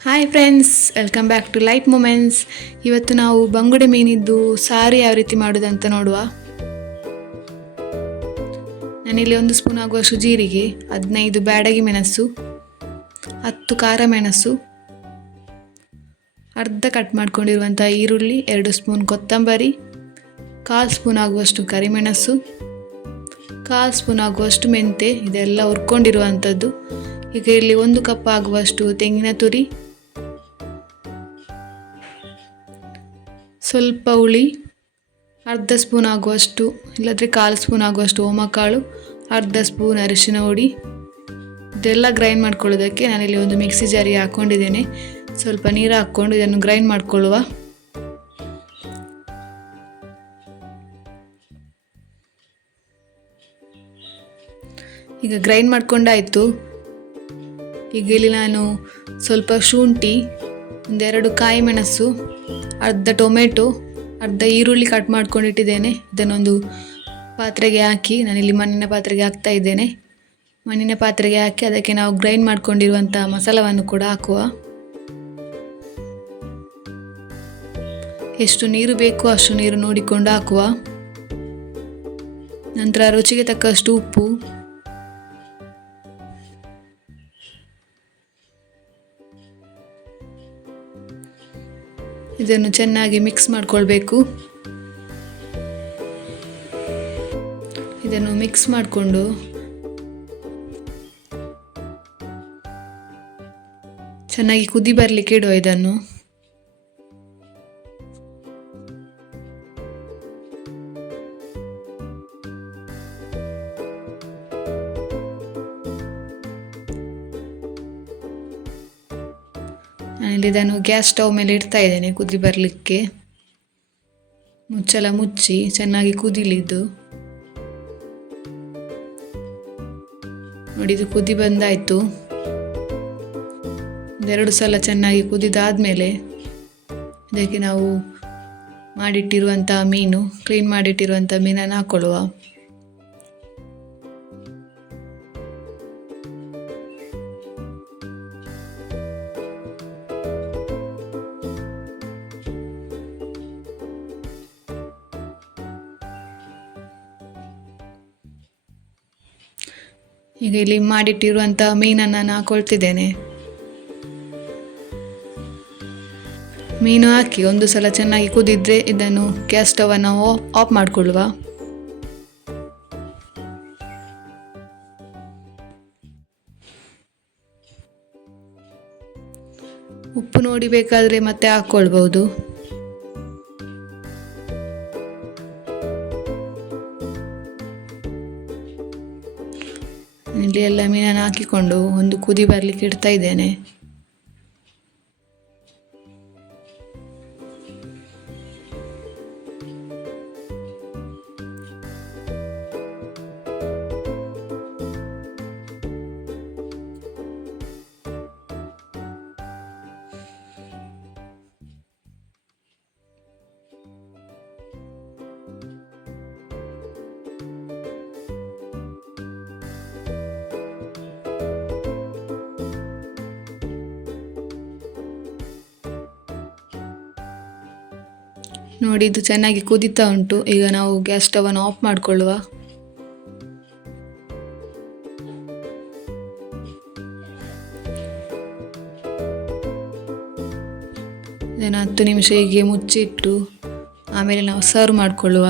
Hi friends, welcome back to life moments. ಇವತ್ತು ನಾವು ಬಂಗುಡೆ ಮೀನಿದ್ದು ಸಾರು ಯಾವ ರೀತಿ ಮಾಡೋದಂತ ನೋಡುವ. ನಾನಿಲ್ಲಿ 1 ಸ್ಪೂನ್ ಆಗುವಷ್ಟು ಜೀರಿಗೆ, 15 ಬ್ಯಾಡಗಿ ಮೆಣಸು, 10 ಖಾರ ಮೆಣಸು, ಅರ್ಧ ಕಟ್ ಮಾಡ್ಕೊಂಡಿರುವಂಥ ಈರುಳ್ಳಿ, 2 ಸ್ಪೂನ್ ಕೊತ್ತಂಬರಿ, 1/4 ಸ್ಪೂನ್ ಆಗುವಷ್ಟು ಕರಿಮೆಣಸು, 1/4 ಸ್ಪೂನ್ ಆಗುವಷ್ಟು ಮೆಂತೆ, ಇದೆಲ್ಲ ಹುರ್ಕೊಂಡಿರುವಂಥದ್ದು. ಈಗ ಇಲ್ಲಿ 1 ಕಪ್ ಆಗುವಷ್ಟು ತೆಂಗಿನ ತುರಿ, ಸ್ವಲ್ಪ ಹುಳಿ, ಅರ್ಧ ಸ್ಪೂನ್ ಆಗುವಷ್ಟು ಇಲ್ಲದ್ರೆ 1/4 ಸ್ಪೂನ್ ಆಗುವಷ್ಟು ಓಮಕಾಳು, ಅರ್ಧ ಸ್ಪೂನ್ ಅರಿಶಿನ ಹುಡಿ. ಇದೆಲ್ಲ ಗ್ರೈಂಡ್ ಮಾಡ್ಕೊಳ್ಳೋದಕ್ಕೆ ನಾನಿಲ್ಲಿ ಒಂದು ಮಿಕ್ಸಿ ಜಾರಿಗೆ ಹಾಕ್ಕೊಂಡಿದ್ದೇನೆ. ಸ್ವಲ್ಪ ನೀರು ಹಾಕ್ಕೊಂಡು ಇದನ್ನು ಗ್ರೈಂಡ್ ಮಾಡ್ಕೊಳ್ಳುವ. ಈಗ ಗ್ರೈಂಡ್ ಮಾಡ್ಕೊಂಡಾಯಿತು. ಈಗ ಇಲ್ಲಿ ನಾನು ಸ್ವಲ್ಪ ಶುಂಠಿ, 1-2 ಕಾಯಿ ಮೆಣಸು, ಅರ್ಧ ಟೊಮೆಟೊ, ಅರ್ಧ ಈರುಳ್ಳಿ ಕಟ್ ಮಾಡ್ಕೊಂಡಿಟ್ಟಿದ್ದೇನೆ. ಇದನ್ನೊಂದು ಪಾತ್ರೆಗೆ ಹಾಕಿ, ನಾನಿಲ್ಲಿ ಮಣ್ಣಿನ ಪಾತ್ರೆಗೆ ಹಾಕ್ತಾ ಇದ್ದೇನೆ. ಮಣ್ಣಿನ ಪಾತ್ರೆಗೆ ಹಾಕಿ ಅದಕ್ಕೆ ನಾವು ಗ್ರೈಂಡ್ ಮಾಡ್ಕೊಂಡಿರುವಂಥ ಮಸಾಲವನ್ನು ಕೂಡ ಹಾಕುವ. ಎಷ್ಟು ನೀರು ಬೇಕೋ ಅಷ್ಟು ನೀರು ನೋಡಿಕೊಂಡು ಹಾಕುವ. ನಂತರ ರುಚಿಗೆ ತಕ್ಕಷ್ಟು ಉಪ್ಪು, ಇದನ್ನು ಚೆನ್ನಾಗಿ ಮಿಕ್ಸ್ ಮಾಡಿಕೊಳ್ಬೇಕು. ಇದನ್ನು ಮಿಕ್ಸ್ ಮಾಡಿಕೊಂಡು ಚೆನ್ನಾಗಿ ಕುದಿ ಬರಲಿಕ್ಕೆ ಇಡುವ. ಇದನ್ನು ನಾನಿಲ್ಲಿ ಇದನ್ನು ಗ್ಯಾಸ್ ಸ್ಟವ್ ಮೇಲೆ ಇಡ್ತಾ ಇದ್ದೇನೆ ಕುದಿ ಬರಲಿಕ್ಕೆ. ಮುಚ್ಚಳ ಮುಚ್ಚಿ ಚೆನ್ನಾಗಿ ಕುದಿಲಿದ್ದು ನೋಡಿ, ಇದು ಕುದಿ ಬಂದಾಯಿತು. 2 ಸಲ ಚೆನ್ನಾಗಿ ಕುದಿದಾದ್ಮೇಲೆ ಇದಕ್ಕೆ ನಾವು ಮಾಡಿಟ್ಟಿರುವಂಥ ಮೀನು, ಕ್ಲೀನ್ ಮಾಡಿಟ್ಟಿರುವಂಥ ಮೀನನ್ನು ಹಾಕೊಳ್ಳುವ. ಈಗ ಇಲ್ಲಿ ಮಾಡಿಟ್ಟಿರುವಂಥ ಮೀನನ್ನು ನಾನು ಹಾಕೊಳ್ತಿದ್ದೇನೆ. ಮೀನು ಹಾಕಿ 1 ಸಲ ಚೆನ್ನಾಗಿ ಕುದಿದ್ರೆ ಇದನ್ನು ಗ್ಯಾಸ್ ಸ್ಟವನ್ನು ಆಫ್ ಮಾಡಿಕೊಳ್ಳುವ. ಉಪ್ಪು ನೋಡಿ ಬೇಕಾದರೆ ಮತ್ತೆ ಹಾಕ್ಕೊಳ್ಬಹುದು. ಇಲ್ಲಿ ಎಲ್ಲ ಮೀನನ್ನು ಹಾಕಿಕೊಂಡು ಒಂದು ಕುದಿ ಬರಲಿಕ್ಕೆ ಇಡ್ತಾ ಇದ್ದೇನೆ. ನೋಡಿ, ಇದು ಚೆನ್ನಾಗಿ ಕುದೀತಾ ಉಂಟು. ಈಗ ನಾವು ಗ್ಯಾಸ್ ಸ್ಟವನ್ನು ಆಫ್ ಮಾಡಿಕೊಳ್ಳುವ. ಇದನ್ನು 10 ನಿಮಿಷ ಹೀಗೆ ಮುಚ್ಚಿಟ್ಟು ಆಮೇಲೆ ನಾವು ಸರ್ವ್ ಮಾಡಿಕೊಳ್ಳುವ.